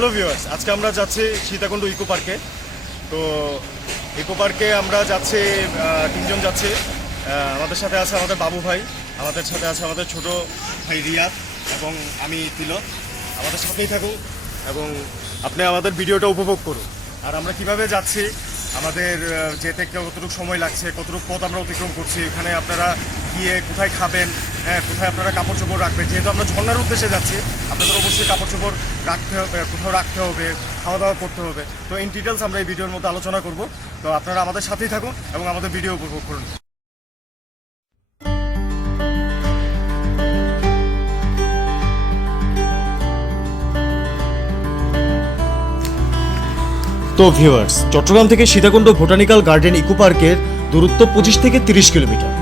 Hello viewers আজকে আমরা যাচ্ছি সীতাকুণ্ড ইকো পার্কে তো ইকো পার্কে আমরা যাচ্ছি তিনজন যাচ্ছি। আমাদের সাথে আছে আমাদের বাবু ভাই, আমাদের সাথে আছে আমাদের ছোট ভাই রিয়াদ এবং আমি তিলক। আমাদের সাথেই থাকুক এবং আপনি আমাদের ভিডিওটা উপভোগ করুন। আর আমরা কীভাবে যাচ্ছি আমাদের যেতে কতটুকু সময় লাগছে, কতটুকু পথ আমরা অতিক্রম করছি, এখানে আপনারা গিয়ে কোথায় খাবেন হ্যাঁ কোথায় আপনারা কাপড় চোপড় রাখবেন, যেহেতু আমরা ঝর্নার উদ্দেশ্যে যাচ্ছি, আপনাদের অবশ্যই কাপড় চোপড় রাখতে হবে, কোথাও রাখতে হবে খাওয়া দাওয়া করতে হবে। তো ইন ডিটেলস আমরা এই ভিডিওর মধ্যে আলোচনা করব। তো আপনারা আমাদের সাথেই থাকুন এবং আমাদের ভিডিও উপভোগ করুন। তো ভিউয়ার্স চট্টগ্রাম থেকে সীতাকুণ্ড বোটানিক্যাল গার্ডেন ইকো পার্কের দূরত্ব পঁচিশ থেকে তিরিশ কিলোমিটার।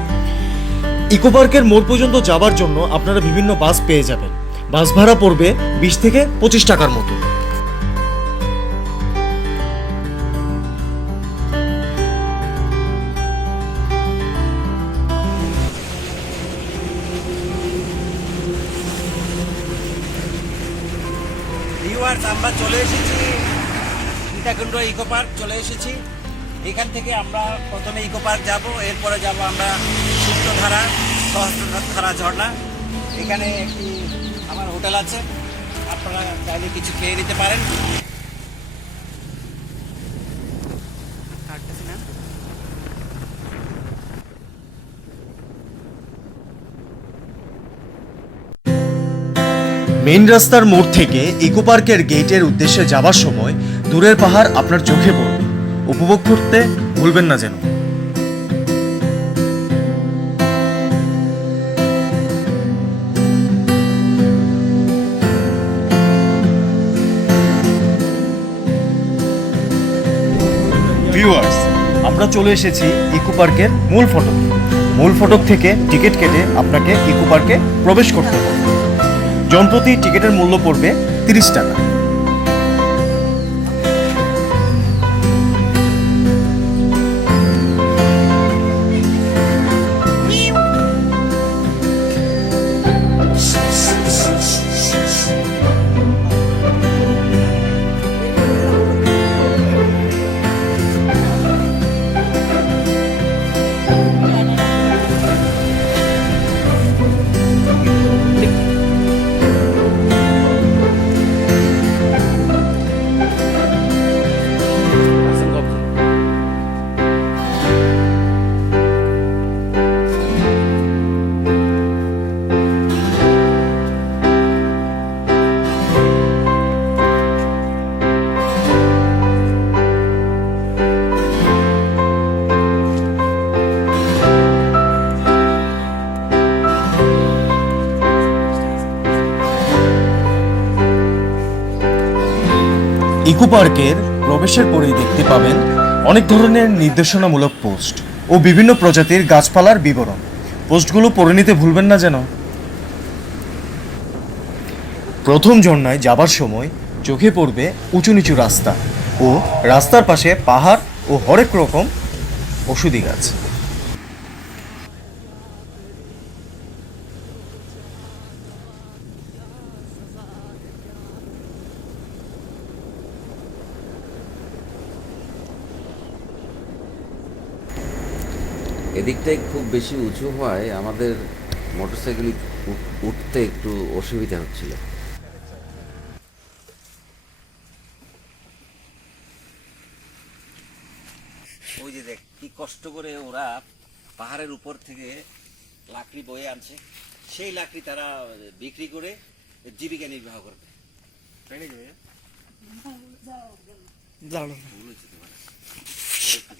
ইকো পার্কের মোড় পর্যন্ত যাবার জন্য আপনারা বিভিন্ন বাস পেয়ে যাবেন। বাস ভাড়া পড়বে বিশ থেকে পঁচিশ টাকার মতো। আমরা চলে এসেছি। সীতাকুণ্ড ইকো পার্ক চলে এসেছি। এখান থেকে আমরা প্রথমে ইকো পার্ক যাব এরপরে যাব আমরা সূত্রধারা সহস্রধারা ঝর্ণা। এখানে একটি আমার হোটেল আছে আপনারা চাইলে কিছু খেয়ে নিতে পারেন। মেইন রাস্তার মোড় থেকে ইকো পার্কের গেটের উদ্দেশ্যে যাবার সময় দূরের পাহাড় আপনার চোখে পড়বে উপভোগ করতে ভুলবেন না যেন। ভিউয়ার্স আমরা চলে এসেছি ইকো পার্কের মূল ফটক। মূল ফটক থেকে টিকিট কেটে আপনাকে ইকো পার্কে প্রবেশ করতে হবে। জনপ্রতি টিকিটের মূল্য পড়বে তিরিশ টাকা। ইকো পার্কের প্রবেশের পরেই দেখতে পাবেন অনেক ধরনের নির্দেশনামূলক পোস্ট ও বিভিন্ন প্রজাতির গাছপালার বিবরণ। পোস্টগুলো পড়ে নিতে ভুলবেন না যেন। প্রথম ঝর্ণায় যাবার সময় চোখে পড়বে উঁচু নিচু রাস্তা ও রাস্তার পাশে পাহাড় ও হরেক রকম ওষুধি গাছ। এদিকটাই খুব বেশি উঁচু হওয়ায় আমাদের মোটরসাইকেল উঠতে একটু অসুবিধা হচ্ছিল। ওই যে দেখ কি কষ্ট করে ওরা পাহাড়ের উপর থেকে লাকড়ি বয়ে আনছে। সেই লাকড়ি তারা বিক্রি করে জীবিকা নির্বাহ করবে।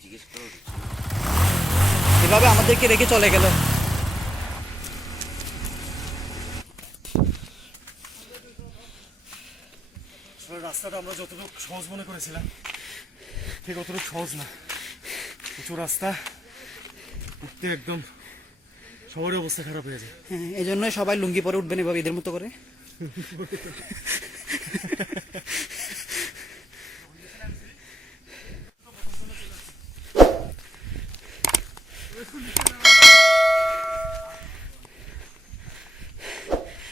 জিজ্ঞেস করো। এভাবে আমাদেরকে রেখে চলে গেল। রাস্তাটা আমরা যতটুকু সহজ মনে করেছিলাম ঠিক অতটুকু সহজ না। উঁচু রাস্তা উঠতে একদম সবারই অবস্থা খারাপ হয়ে যায়। হ্যাঁ, এই জন্যই সবাই লুঙ্গি পরে উঠবেন এভাবে এদের মতো করে।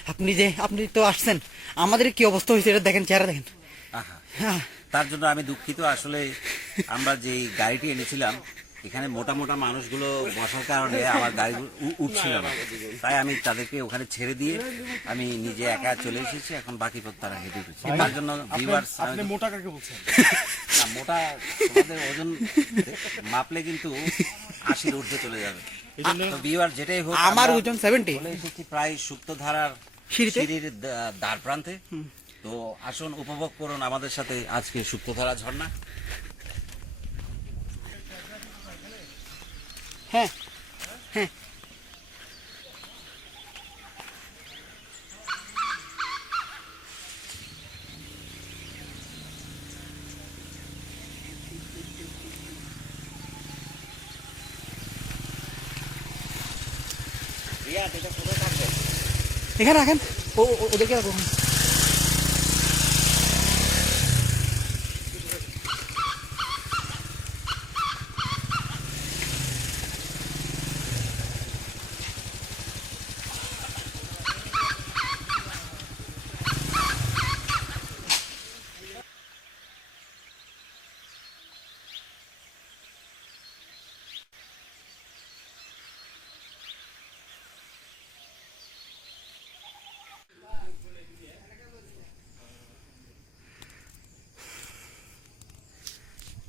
আপনি যে আপনি তো আসছেন আমাদের কি অবস্থা হয়েছে এটা দেখেন চেহারা দেখেন। হ্যাঁ। তার জন্য আমি দুঃখিত। আসলে আমরা যে গাড়িটি এনেছিলাম এখানে মোটা মোটা মানুষগুলো বসার কারণে আমার গাড়ি উ- উঠছিল না। তাই আমি তাদেরকে ওখানে ছেড়ে দিয়ে আমি নিজে একা চলে এসেছি এখন বাকি পথ তারা হেঁটে উঠেছে। তার জন্য ভিউয়ার্স আপনি মোটা কাকে বলছেন? মোটা তোমাদের ওজন মাপলে কিন্তু আশির ঊর্ধ্বে চলে যাবে। তো ভিউয়ার যেটাই হোক আমার ওজন সেভেন্টি এসেছি প্রায় সুপ্ত ধারার সিঁড়ির দ্বার প্রান্তে। তো আসুন উপভোগ করুন আমাদের সাথে আজকে সুপ্তধারা ঝর্ণা। হ্যাঁ রিয়াদ এটা কোথায় থাকবে এখানে রাখেন। ও ওদেরকে রাখুন।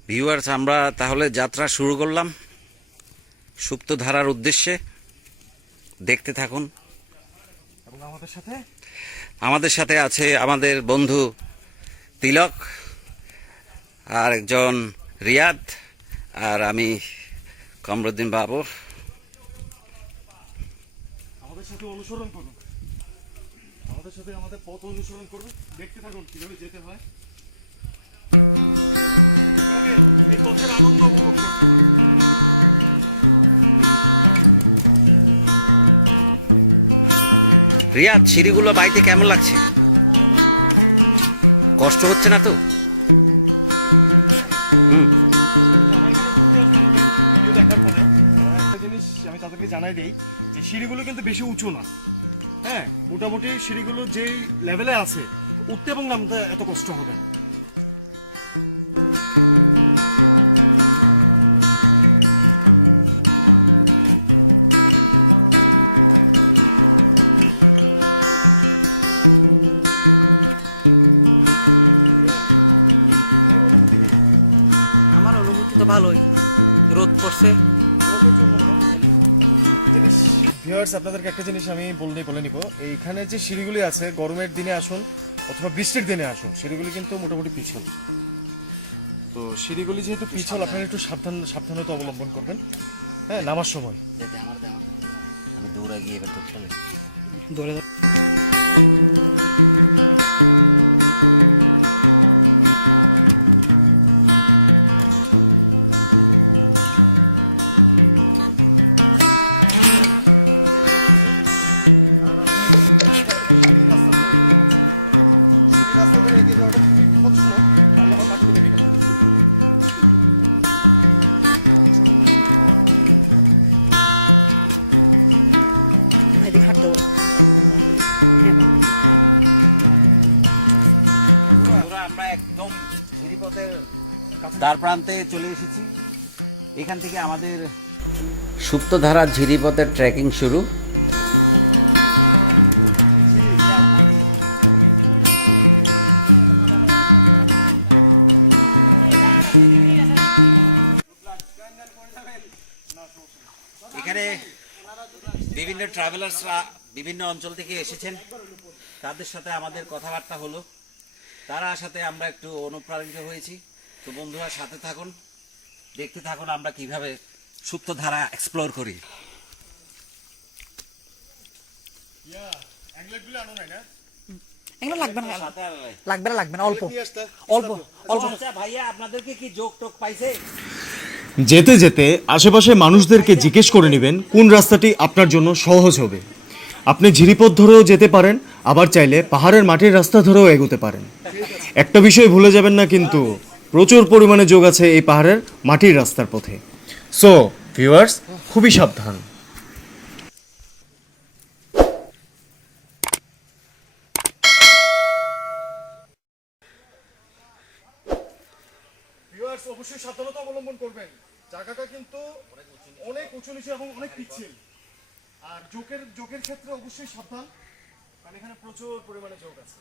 ভিউয়ার্স আমরা তাহলে যাত্রা শুরু করলাম। সুপ্ত ধারার উদ্দেশ্যে দেখতে থাকুন। এবং আমাদের সাথে? আমাদের সাথে আছে আমাদের বন্ধু তিলক আর একজন রিয়াদ আর আমি কমরুদ্দিন বাবু। আমাদের সাথে অনুসরণ করুন। আমাদের সাথে আমাদের পথ অনুসরণ করুন। দেখতে থাকুন কীভাবে যেতে হয়। রিয়াদ, সিঁড়িগুলো বাড়িতে কেমন লাগছে? কষ্ট হচ্ছে না তো? হুম। একটা জিনিস আমি তাদেরকে জানাই দেই, যে সিঁড়িগুলো কিন্তু বেশি উঁচু না। হ্যাঁ মোটামুটি সিঁড়িগুলো যেই লেভেলে আছে, উঠতে এবং নামতে এত কষ্ট হবে না। তো ভালোই। রোদ পড়ছে। জিনিস ভিউয়ার্স আপনাদেরকে একটা জিনিস আমি বললেই বলে নিব। এইখানে যে সিঁড়িগুলি আছে গরমের দিনে আসুন অথবা বৃষ্টির দিনে আসুন সিঁড়িগুলি কিন্তু মোটামুটি পিছল। তো সিঁড়িগুলি যেহেতু পিছল আপনারা একটু সাবধান সাবধানতা অবলম্বন করবেন। হ্যাঁ নামার সময়। যেতে আমার দেওয়া। আমরা একদম প্রান্তে চলে এসেছি। এখান থেকে আমাদের সুপ্তধারা ঝিরিপথের ট্রেকিং শুরু। ট্রাভেলার্সরা বিভিন্ন অঞ্চল থেকে এসেছেন। তাদের সাথে আমাদের কথাবার্তা হলো। তারা সাথে আমরা একটু অনুপ্রাণিত হয়েছি। তো বন্ধুরা সাথে থাকুন দেখতে থাকুন আমরা কীভাবে সুপ্ত ধারা এক্সপ্লোর করি লাগবে না লাগবে না লাগবে না অল্প। অল্প অল্প। আচ্ছা ভাইয়া আপনাদেরকে কি যোগ টোক পাইছে? যেতে যেতে আশেপাশে মানুষদেরকে জিজ্ঞেস করে নেবেন, কোন রাস্তাটি আপনার জন্য সহজ হবে। আপনি ঝিরিপথ ধরেও যেতে পারেন, আবার চাইলে পাহাড়ের মাটির রাস্তা ধরেও এগোতে পারেন। একটা বিষয় ভুলে যাবেন না কিন্তু, প্রচুর পরিমাণে যোগ আছে এই পাহাড়ের মাটির রাস্তার পথে। সো ভিউয়ার্স খুবই সাবধান। ভিউয়ার্স অবশ্যই সাবধানতা অবলম্বন করবেন। জায়গাটা কিন্তু অনেক উঁচু নিচু এবং অনেক পিচ্ছিল। আর জোকের জোকের ক্ষেত্রে অবশ্যই সাবধান, কারণ এখানে প্রচুর পরিমাণে জোক আছে।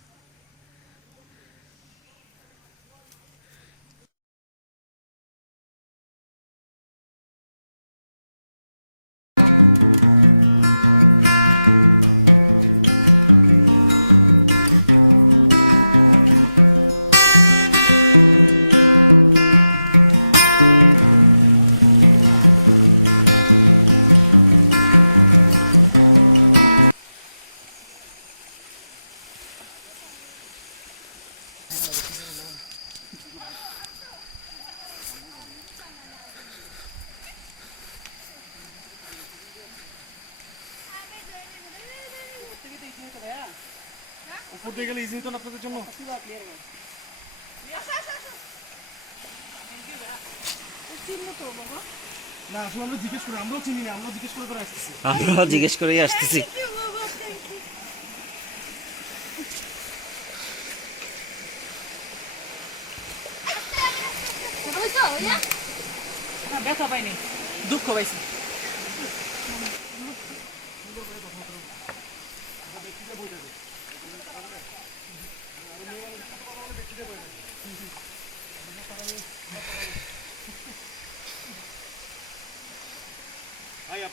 দিয়ে গেলে ইজি হতো না আপনাদের জন্য? না আসলে আমরা জিজ্ঞেস করি আমরাও চিনি না আমরাও জিজ্ঞেস করে করে আসতেছি। আমরা জিজ্ঞেস করেই আসতেছি। ব্যথা পাইনি দুঃখ পাইছি ভাই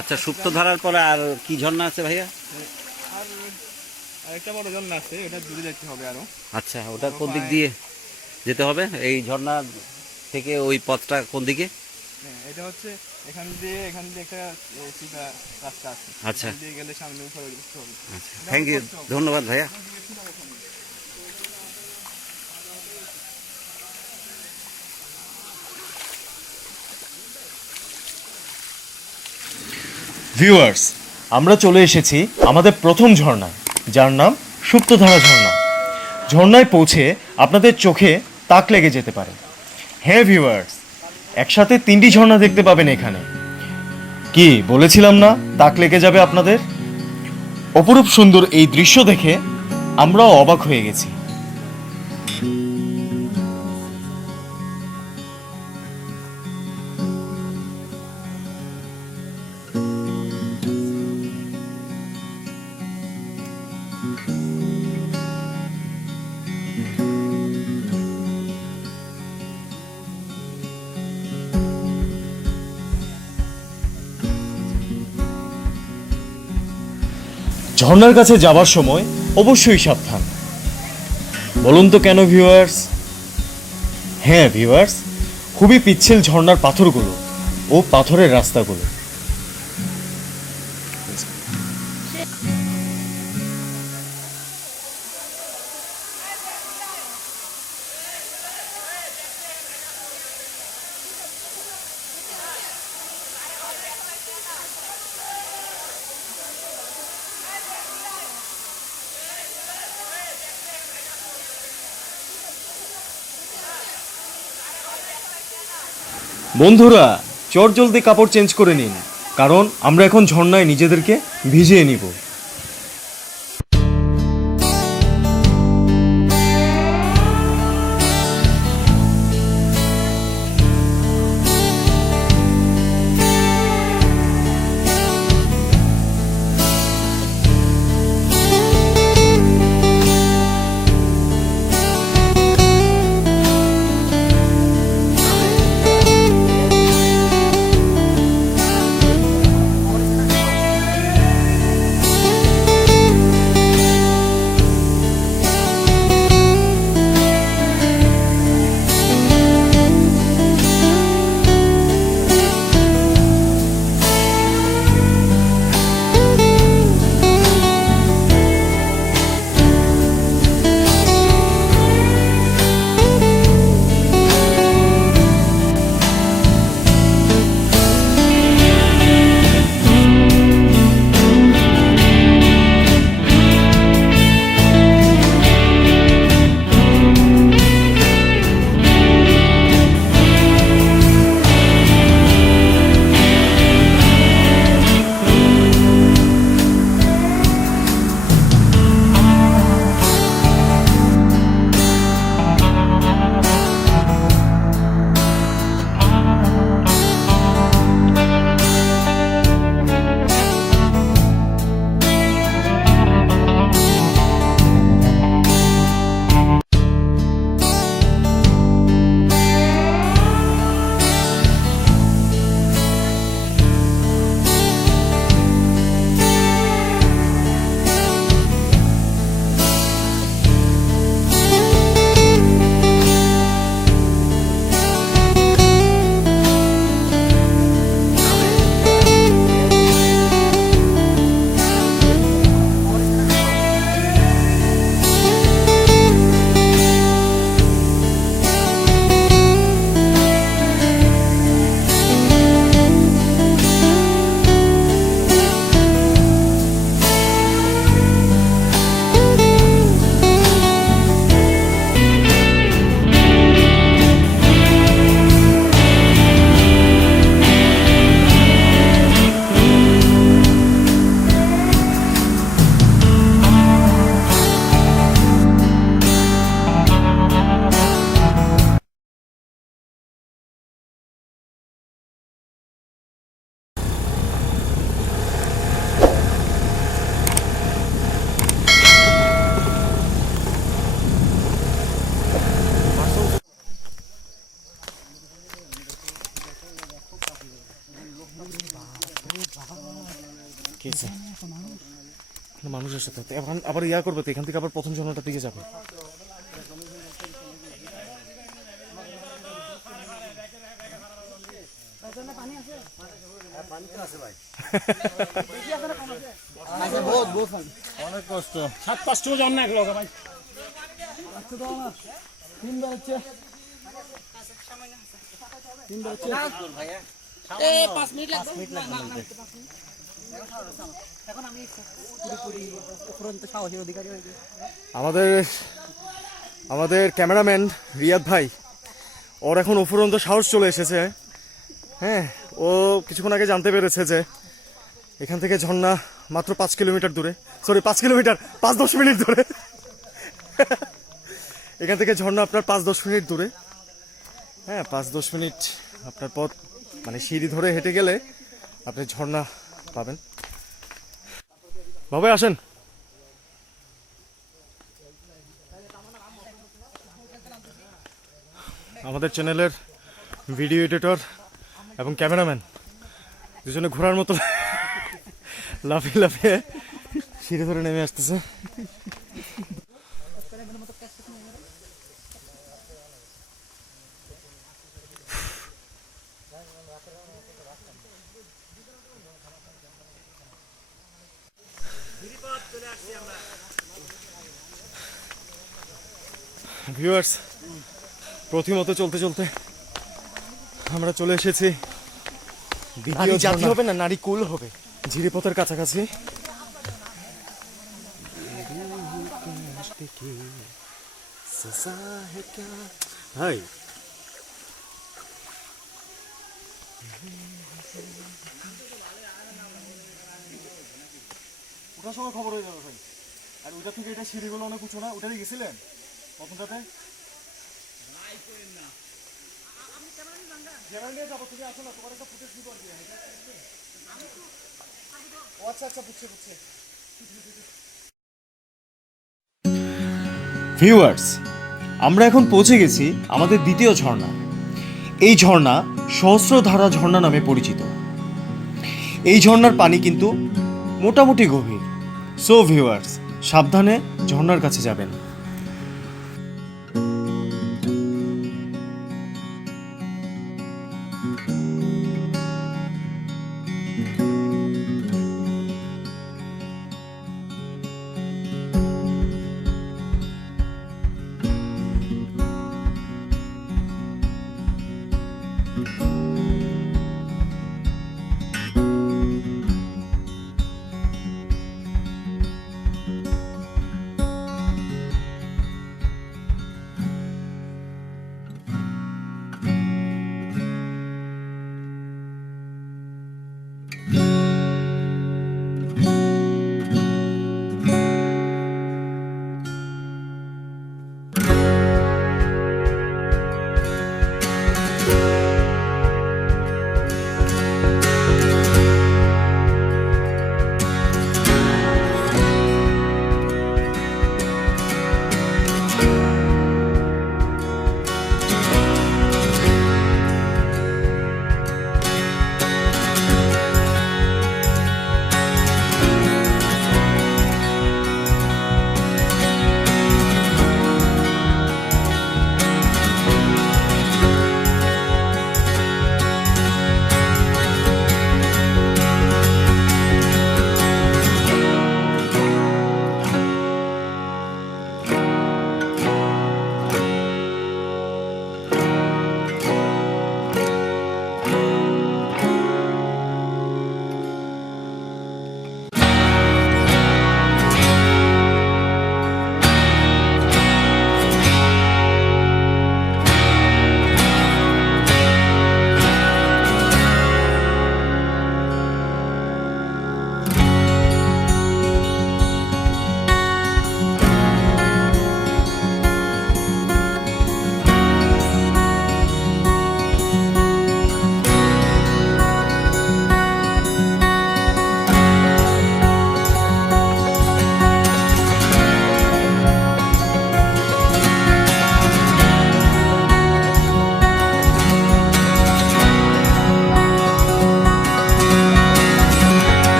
আচ্ছা সুপ্ত ধরার পরে আর কি ঝর্ণা আছে ভাইয়া? আরেকটা বড় ঝর্ণা আছে ওটা দূরে যেতে হবে আরও। আচ্ছা ওটার কোন দিক দিয়ে যেতে হবে? এই ঝর্ণা থেকে ওই পথটা কোন দিকে? হ্যাঁ এটা হচ্ছে এখান দিয়ে এখান দিয়ে একটা সিধা রাস্তা আছে। আচ্ছা। এখান দিয়ে গেলে সামনে উপরে হবে। আচ্ছা থ্যাংক ইউ ধন্যবাদ ভাইয়া। ভিউয়ার্স আমরা চলে এসেছি আমাদের প্রথম ঝর্ণায়, যার নাম সুপ্তধারা ঝর্ণা। ঝর্ণায় পৌঁছে আপনাদের চোখে তাক লেগে যেতে পারে। হ্যাঁ ভিউয়ার্স একসাথে তিনটি ঝর্ণা দেখতে পাবেন এখানে। কি, বলেছিলাম না তাক লেগে যাবে আপনাদের? অপরূপ সুন্দর এই দৃশ্য দেখে আমরাও অবাক হয়ে গেছি। ঝর্ণার কাছে যাবার সময় অবশ্যই সাবধান। বলুন তো কেন ভিউয়ার্স হ্যাঁ ভিউয়ার্স খুবই পিচ্ছিল ঝর্নার পাথরগুলো ও পাথরের রাস্তাগুলো। বন্ধুরা চট জলদি কাপড় চেঞ্জ করে নিন কারণ আমরা এখন ঝর্ণায় নিজেদেরকে ভিজিয়ে নিব। এখানে মানুষ আসে তো এখন আবার ইয়া করবে তো, এখান থেকে আবার প্রথম ঝর্ণাটার দিকে যাবে অধিকারী হয়ে গেছে। আমাদের আমাদের ক্যামেরাম্যান রিয়াদ ভাই, ওর এখন উপরন্ত সাহস চলে এসেছে। হ্যাঁ ও কিছুক্ষণ আগে জানতে পেরেছে যে এখান থেকে ঝর্ণা মাত্র পাঁচ কিলোমিটার দূরে। সরি পাঁচ কিলোমিটার, পাঁচ দশ মিনিট দূরে। এখান থেকে ঝর্ণা আপনার পাঁচ দশ মিনিট দূরে। হ্যাঁ পাঁচ দশ মিনিট আপনার পথ মানে সিঁড়ি ধরে হেঁটে গেলে আপনি ঝর্ণা পাবেন। বাবাই, আসেন। আমাদের চ্যানেলের ভিডিও এডিটর এবং ক্যামেরাম্যান দুজনে ঘোরার মতো লাফিয়ে লাফিয়ে সিঁড়ি ধরে নেমে আসতেছে। ভিউয়ার্স প্রতিমত চলতে চলতে আমরা চলে এসেছি দ্বিতীয় জাতি হবে না নারী কুল হবে? ঝিরিপথের কাছাকাছি। ভাই খবর হয়ে যাবে ভাই। আর ওটা থেকে এটা সিঁড়িগুলো অনেক উঁচু না ওটাতে গেছিলেন? প্রথমটাতে আচ্ছা আচ্ছা আমরা এখন পৌঁছে গেছি আমাদের দ্বিতীয় ঝর্ণা। এই ঝর্ণা সহস্রধারা ঝর্ণা নামে পরিচিত। এই ঝর্ণার পানি কিন্তু মোটামুটি গভীর। সো ভিউয়ার্স সাবধানে ঝর্নার কাছে যাবেন।